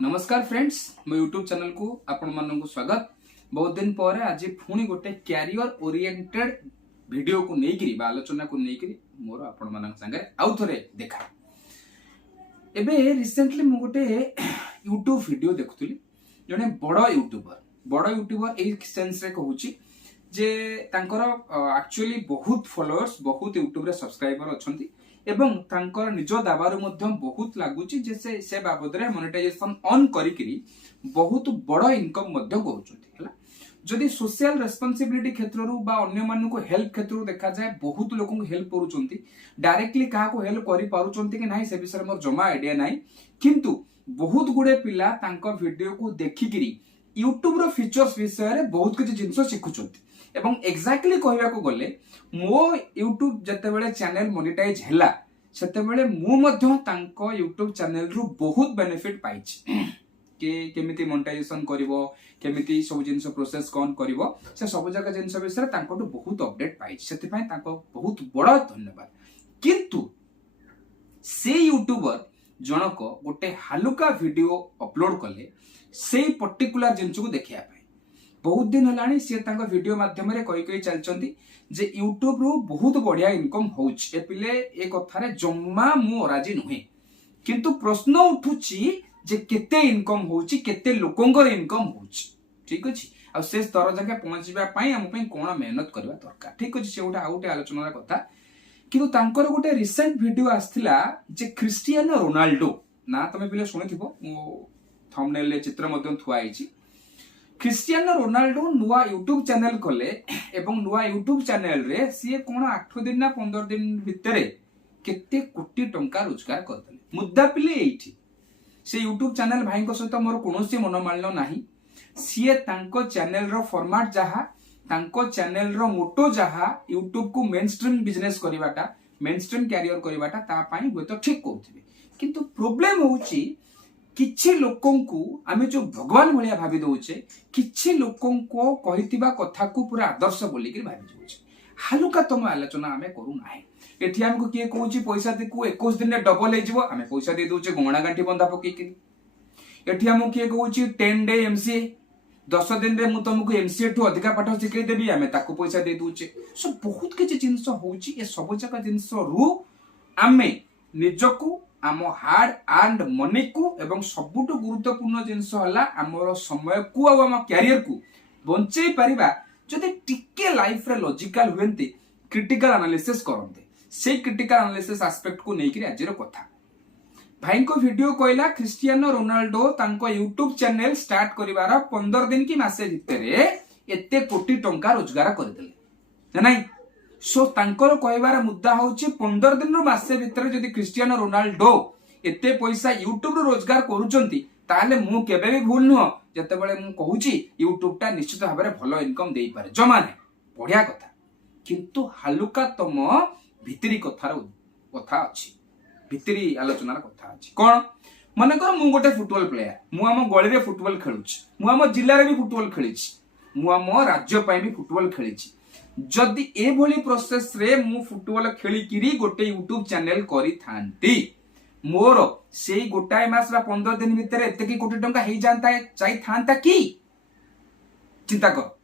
नमस्कार फ्रेंड्स, मो YouTube channel को आपण मानक स्वागत। बहुत दिन पर आज पुणी गोटे कैरियर ओरिएंटेड वीडियो को लेकर आलोचना को लेकर मोर आपण मान संगे आउ थरे देखा। एबे रिसेंटली मु गोटे यूट्यूब वीडियो देखुली। जने बड़ यूट्यूबर ए सेंस रे कहूची जे तांकर एक्चुअली बहुत फॉलोअर्स बहुत यूट्यूब रे सब्सक्राइबर अछंती एवं तांकर निज दाबारु मध्य बहुत लागुची जे से बाबद रे मोनेटाइजेशन ऑन करिकरी बहुत बड़ इनकम मध्य करूछंती हला। जदि सोशल रेस्पोंसिबिलिटी क्षेत्ररू बा अन्य मानु को हेल्प क्षेत्ररू देखा जाए बहुत लोगों को हेल्प करूछंती। डायरेक्टली काहा को हेल्प करि पारुछंती कि नाही से विषय मोर जमा आईडिया नाही, किंतु बहुत गुडे पिला तांकर वीडियो को देखिकरी यूट्यूब रो फीचर्स विषय रे बहुत किछि जिंस शिखुछंती। एवं एक्जाक्टली कहबा को गले मो यूट्यूब जते बेले चैनल मोनेटाइज हैला सेते बेले मु मध्य तांको यूट्यूब चैनल रु बहुत बेनिफिट पाइछि के केमिति मोनेटाइजेशन करिवो केमिति सब जिंस प्रोसेस कोन करिवो से सब जगह जिंस विषय तांको बहुत अपडेट पाइछि। सेति पय तांको बहुत बड़ा धन्यवाद। किंतु से यूट्यूबर जनक गोटे हालुका वीडियो अपलोड कले से पर्टिकुलर जिंस को देखिया बहुत दिन हलानी सी तांको वीडियो माध्यम रे कई चलचंती जे यूट्यूब रु बहुत बढ़िया इनकम होउछ। ए पिले ए कथा रे जम्मा मु राजी नुहे, किंतु प्रश्न उठुची जे केते इनकम होउची केते लोकंगर इनकम होउची। ठीक अछि, आ से स्तर जगह पहुंचबा पई हम पई कोन मेहनत करबा दरकार। ठीक अछि, से उठा आउटे आलोचना कथा। किंतु तांकर गोटे रिसेंट वीडियो आस्थिला जे क्रिस्टियानो रोनाल्डो ना तमे पिले सुनिथिबो, मो थंबनेल ले चित्र मध्यम थुआ आइची। क्रिस्टियानो रोनाल्डो नुआ यूट्यूब चैनल कले एवं नुआ यूट्यूब चैनल रे सी कोन 8 दिन ना 15 दिन भितरे केते कोटी टंका रोजगार करतले। मुद्दा पिले एठी से यूट्यूब चैनल भाई को सहित मोर कोनोसी मनोमालिन्य नाही। सी तांको चैनल रो फॉर्मेट जहा तांको चैनल रो मोटो जहा यूट्यूब को मेन स्ट्रीम बिजनेस करिवाटा मेन स्ट्रीम कैरियर करिवाटा ता पई होय तो ठीक कहउथिबे। किंतु प्रॉब्लम होउची किछि लोकन को आमे जो भगवान भलिया भाबी दउचे किछि लोकन को कहितिबा कथा को पूरा आदर्श बोली के भाबी दउचे। हालुका तम आलोचना आमे करू नाही। एठी हमको किए कहूची पैसा देखू 21 दिन रे डबल हे जिवो आमे पैसा दे दउचे गणा गांठी बंधा पकी के। एठी हमको किए कहूची 10 डे एमसीए 10 दिन रे मु तुमको एमसीए ठू अधिका पाठ सिखै देबी आमे ताको पैसा दे दउचे। सो बहुत किछि जिंस होउची। ए सब जका जिंस रु आमे निजको आम हार्ड एंड मनी को एवं सबुठ गुरुत्वपूर्ण जिनस हला हमर समय को आम कैरियर को बंचै परिबा जदि टिके लाइफ रे लॉजिकल हुएंती क्रिटिकल एनालिसिस करंते। से क्रिटिकल एनालिसिस एस्पेक्ट को नेकी आजिर कथा भाई को वीडियो कहला क्रिस्टियानो रोनाल्डो तांको यूट्यूब चैनल स्टार्ट करिवार 15 दिन की मासे भितरे एते कोटी टंका रोजगार करदेले नाही। सो तांकर कहबार मुद्दा होची 15 दिन रो मासे भितर जदि क्रिस्टियानो रोनाल्डो एते पैसा यूट्यूब रो रोजगार करूचंती ताले मु केबे भी भूल नुह जते बेले मु कहूची यूट्यूब टा निश्चित भाबरे भलो इनकम देई पारे जमा नै बढ़िया कथा। किंतु हालुका तम भितरी कथा अछि भितरी आलोचनार कथा अछि। कोन माने कर मु गोटे फुटबॉल प्लेयर मु हम गळी रे फुटबॉल खेलुची मु हम जिल्ला रे भी फुटबॉल खेलिची मु हम राज्य पय भी फुटबॉल खेलिची। जदि ए भली प्रोसेस रे मु फुटबॉल खेली किरी गोटे यूट्यूब चैनल करी थांती मोर सेई गोटाय मास रा 15 दिन भितर एते की कोटी टंका हेई जानता चाहि थांता की चिंता कर।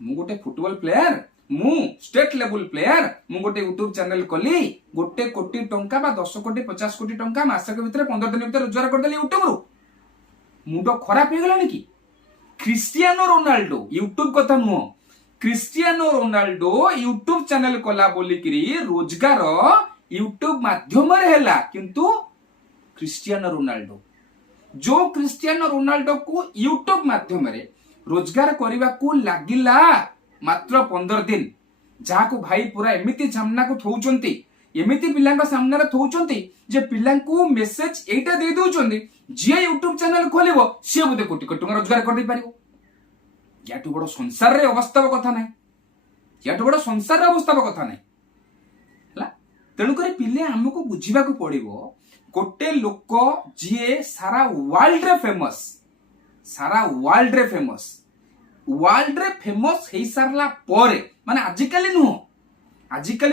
मु गोटे फुटबॉल प्लेयर मु स्टेट लेवल प्लेयर मु गोटे यूट्यूब चैनल कली गोटे कोटी टंका बा 10 कोटी 50 कोटी टंका मास के भितर 15 दिन भितर रोजगार कर देली यूट्यूब रो मुंडो खराब हे गेलानी की। क्रिस्टियानो रोनाल्डो यूट्यूब कथा नुह क्रिस्टियानो रोनाल्डो यूट्यूब चैनल कला बोली करी रोजगार यूट्यूब माध्यम रे हैला। किंतु क्रिस्टियानो रोनाल्डो जो क्रिस्टियानो रोनाल्डो को यूट्यूब माध्यम रे रोजगार करबा को लागिला मात्र 15 दिन जहा को भाई पूरा एमिति सामना को थौचंती एमिति पिलांका सामना रे थौचंती जे पिलांको मेसेज एटा दे दोचंती जे यूट्यूब चैनल खोलिबो से बोधे कोटी कोटी रोजगार कर दे पारिबो। याटू बड़ संसार रे अवस्था कथा नै याटू बड़ संसार रे अवस्था कथा नै हला। तेणु करे पिले हमको बुझिबा को पड़िबो गोटे लोक जे सारा वर्ल्ड रे फेमस हेई सारला परे माने आजिकली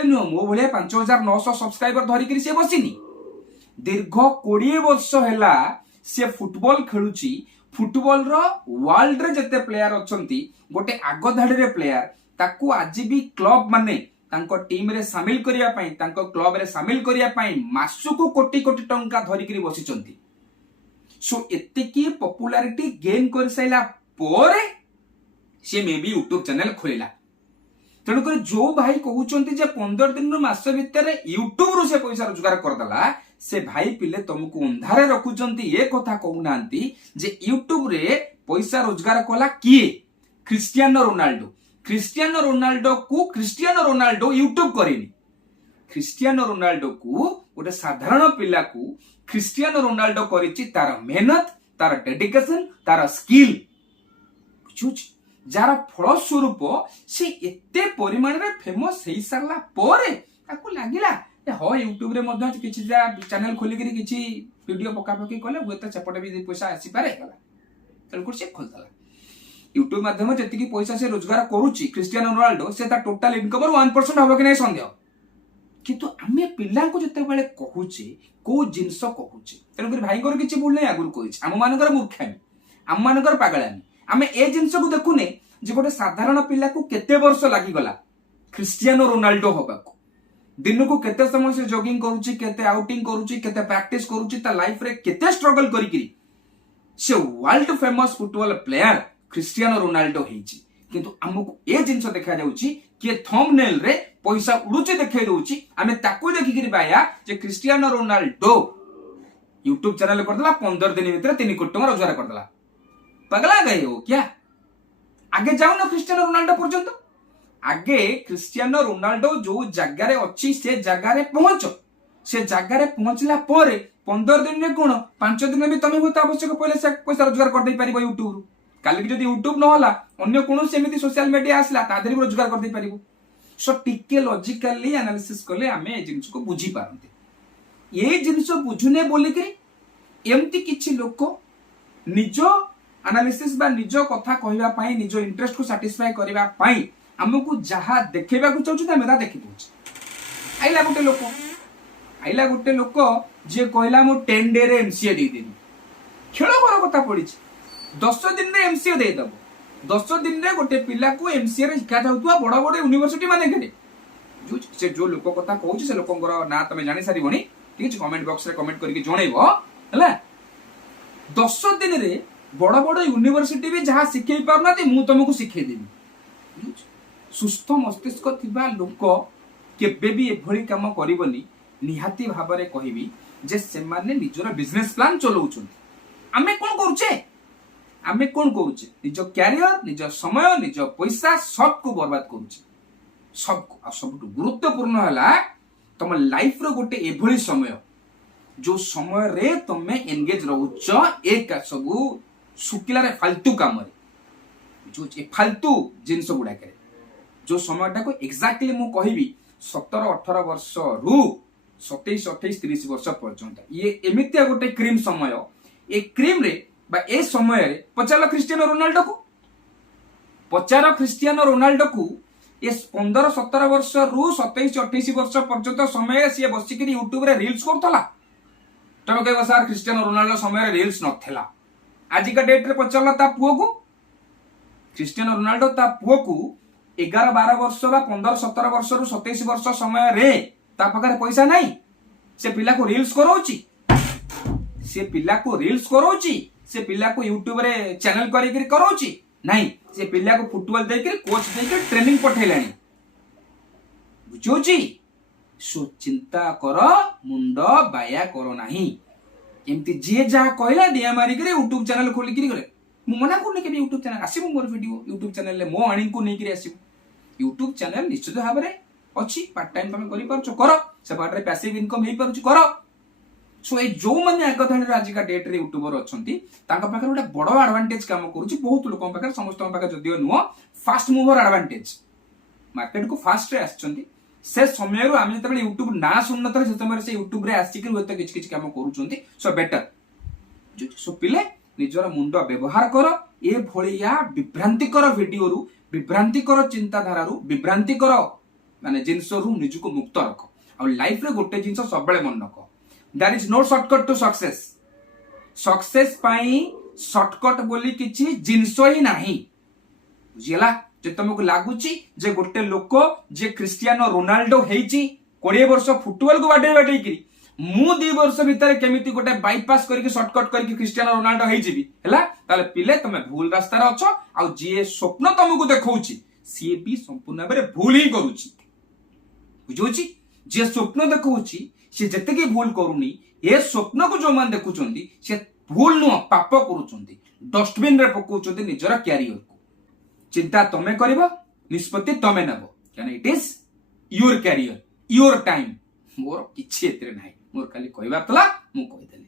नुह मो भलिया 5900 सब्सक्राइबर धरि करी से बसिनी दीर्घ 20 वर्ष हैला से फुटबॉल खेलुची फुटबॉल रो वर्ल्ड रे जते प्लेयर अछंती गोटे आगो धाड़ी रे प्लेयर ताकू आज भी क्लब माने तांको टीम रे शामिल करिया पई तांको क्लब रे शामिल करिया पई मासुको कोटी कोटी टंका धरि करी बसिचंती सो एते की पॉपुलैरिटी गेन कर सैला पोरे से मे भी यूट्यूब चैनल खोलिला तेणुक जो भाई कहते 15 दिन मास भितर यूट्यूब रु से पैसा रोजगार करदेला से भाई पिले तुमको अंधारे रखुंट ये कथा कहूना जे यूट्यूब रे पैसा रोजगार कला किए Cristiano Ronaldo Cristiano Ronaldo YouTube करेनी क्रिस्टियानो रोनाल्डो को गोटे साधारण पिला को क्रिस्टियानो रोनाल्डो करिछि तार मेहनत तार डेडिकेशन तार स्किल बुझुछि जार फलस्वरूप से एते परिमाण रे फेमस हेई सारला परे ताको लागिला हाँ यूट्यूब रे मध्य किछि चैनल खोली करी किछि वीडियो पका पकी कले हुए तो सेपटे भी पैसा आसी पारे गला तेणुक से खोलदला यूट्यूब माध्यम जति पैसा से रोजगार करूची क्रिस्टियानो रोनाल्डो से ता टोटल इनकम 1% हबो कि नै संदेह किंतु आमे पिल्ला को जते बेले कहूची को जिंस कहूची तेणुक भाई को किछि भूल नै आगुर कहिछि हम मानकर मूर्खामी हम मानकर पागलामी आमे ए जिंस को देखुने जे गोटे साधारण पिला को केते वर्ष लागि गला क्रिस्टियानो रोनाल्डो होबा को दिन को केते समय से जॉगिंग करूची केते आउटिंग करूची केते प्रैक्टिस करूची ता लाइफ रे केते स्ट्रगल करी करी से world famous football player Cristiano Ronaldo हेची किंतु हमको ए जिंस देखा जाउची कि थंबनेल रे पैसा उडुची देखाई दउची आमे ताको देखि करी बाया जे क्रिस्टियानो रोनाल्डो यूट्यूब चैनल कर देला 15 दिन भीतर 3 कोटी टका रोजगार कर देला पगला गए हो क्या आगे जाओ ना क्रिस्टियानो रोनाल्डो पर्यंत आगे क्रिस्टियानो रोनाल्डो जो जगह रे अच्छी से जगह रे पहुंचो से जगह रे पहुंचला परे 15 दिन रे कोन 5 दिन भी तमे होता आवश्यक पहले से पैसा रोजगार कर दे परिबो यूट्यूब रु काली जदी यूट्यूब न होला अन्य कोन सेमिति सोशल मीडिया आसला तादरी रोजगार कर दे परिबो सो टिके लॉजिकली एनालिसिस करले हमें ए जिंस को बुझी पारंते ये जिंस बुझुने बोली के एम्ति किछि लोक निजो एनालिसिस बा निजो कथा कहबा पई निजो इंटरेस्ट को सैटिस्फाई करबा पई हमकु जहा देखेबा को चाहछु त मेरा देखि दउछ आइला गोटे लोक जे कहला मो 10 डे रे एमसीए दे देनी खेल कर कथा पड़ी 10 दिन रे एमसीए दे दबो 10 दिन रे गोटे पिला को एमसीए रे शिक्षा जाउतवा बड़ बड़ यूनिवर्सिटी माने के जो से जो लोक कथा कहउछ से लोकंगर ना तमे जानि सारिबोनी ठीक छै कमेंट बॉक्स रे कमेंट करके जणैबो हला 10 दिन रे बड़ बड़ यूनिवर्सिटी भी जहाँ शिखे पारना मु तुमको शिखे देवी सुस्थ मस्तिष्क थिबा लोक केबे भी एभली काम करबनी निहाती भाव में कहबी जे से माने निजर बिजनेस प्लान चलाउछन आमे कोन करूचे निज कैरियर निज समय निज पैसा सब को बर्बाद करूचे सब गुरुत्वपूर्ण हला तुम लाइफ रो गोटे एभली समय जो समय रे तमे एंगेज रहउछ एक सबु सुकिला रे फालतू काम रे जो फालतू जिनस गुडा करे जो समयटा को एक्जाक्टली मु कहबी 17-18 वर्ष रु 27-28-30 वर्ष पर्यंत ये एमितिया गोटे क्रीम समय ए क्रीम रे बा ए समय रे पचार क्रिस्टियानो रोनाल्डो को ये 15-17 वर्ष रु 27-28 वर्ष पर्यंत समय सी बसिक यूट्यूब रे रील्स करथला तमे कहबो सर क्रिस्टियानो रोनाल्डो समय रे रील्स नथला आज का डेट रे पचारला ता पुओ को क्रिस्टियानो रोनाल्डो ता पुओ को 11-12 वर्ष बा 15-17 वर्ष रु 27 वर्ष समय रे ता पकरे पैसा नहीं से पिला को रील्स करोची से पिला को यूट्यूब रे चैनल करी करोची नहीं से पिला को फुटबॉल देकर कोच देकर ट्रेनिंग पठेलानी बुझोची सो चिंता करो मुंडो बाया करो नहीं एमती जे जहा कहला डिया मारी करे यूट्यूब चैनल खोली करी गले मु मना करने के यूट्यूब चैनल आसीबो मोर वीडियो यूट्यूब चैनल ले मो आणी को नै करी आसीबो यूट्यूब चैनल निश्चित भाव में अच्छी पार्ट टाइम तुम करि परछ करो से पार्ट रे पैसिव इनकम हेई परछ करो सो ए जो माने आग धाडी आज का डेट रे यूट्यूबर अछंती तांका पाखर गोटे बड़ एडवांटेज काम करूची बहुत लोक पाखर समस्त पाखर जदियो नुओ फास्ट मूवर एडवांटेज मार्केट को फास्ट रे आछंती से समय रो आमे जतबे यूट्यूब ना सुनन त से समय से यूट्यूब रे आसी कि होत किछ किछ काम करूचंती सो बेटर सो पिले निजर मुंड व्यवहार कर ए भलिया विभ्रांतिकर वीडियो रु विभ्रांतिकर चिंताधारा रु विभ्रांतिकर माने जिंस रु निज को मुक्त रख और लाइफ रे गोटे जिंस सबले मन रख there is no shortcut to success success पाई शॉर्टकट बोली किछि जिंस ही नाही बुझिला जे तुमको लागुची जे गोटे लोक जे क्रिस्टियानो रोनाल्डो हेची 20 वर्ष फुटबॉल को बाटे बाटे करी मु 2 वर्ष भीतर केमिति गोटे बाईपास करके शॉर्टकट करके क्रिस्टियानो रोनाल्डो हेई जीवी हैला ताले पिले तुम भूल रास्ता रे अछो आ जे स्वप्न तुमको देखौची सी भी संपूर्ण भाबरे भूल ही करूची बुझौची जे स्वप्न देखौची से जते की भूल करूनी ए स्वप्न को जो मान देखुचंदी से भूल नु पाप करूचंदी डस्टबिन रे पकोचंदी निजरा कैरियर को चिंता तमे करिवो निष्पत्ति तमे नबो काना it is your career your time मोर किछि एतरे नाही मोर खाली कहबार तला मु कहि देली।